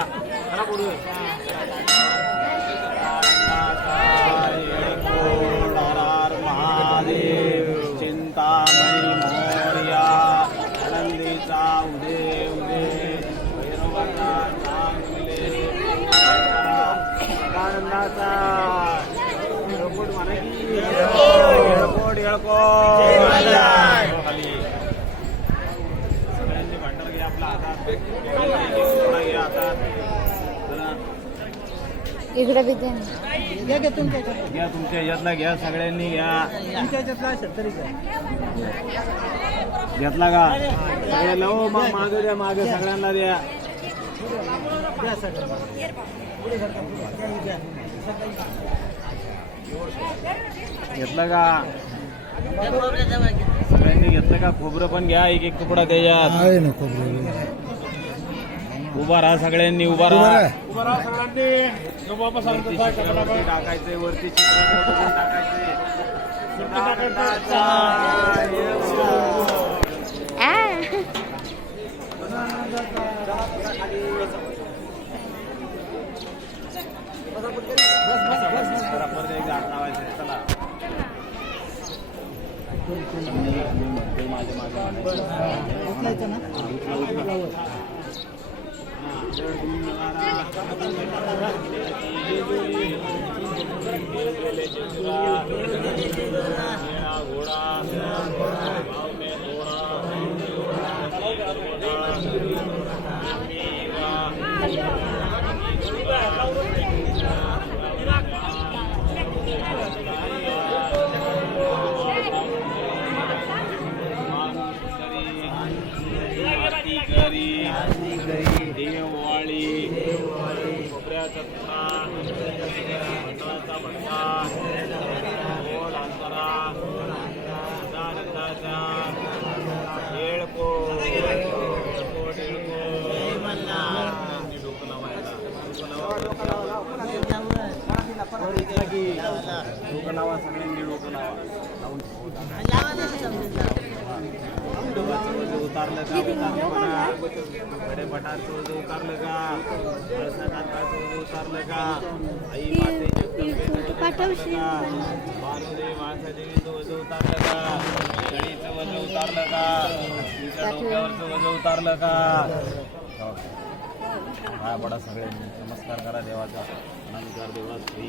चला पुढे महादेव चिंतामणी मोरया आनंदीचा उदे उदे भैरवाचा चांगले आनंदाचा येळकोट म्हणा की येळकोट येळकोट खाली सगळ्यांनी भांडण घ्या आपला हातात घ्या हातात इकडे बी दे घ्या तुमच्या यातला घ्या सगळ्यांनी घ्या घेतला का सगळ्याला हो मागे द्या मागे सगळ्यांना द्या घेतला का सगळ्यांनी घेतलं का खोबरं पण घ्या एक एक तुकडा त्याच्यात उभा राहा सगळ्यांनी उभा राहा सगळ्यांनी टाकायचंय वरती चित्र चला माझ्या देववाळी खोबऱ्याचा तुकडा मंडळाचा भडका गोड अंतरा नंदाचा येळकोट येळकोट डोकं लावायला डोकं लावा सगळ्यांनी डोकं लावा लावून उतारलं का बडे बटाचं ओझं उतारलं का हळसा तांदळाचं ओझं उतारलं का आई मातेचे भानुदेवी माणसादेवीचं ओझं उतारलं का गडीचं वजन उतारलं का तुमच्या डोक्यावरचं वजन उतारलं का हा बडा सगळ्यांनी नमस्कार करा देवाचा नमस्कार देवा श्री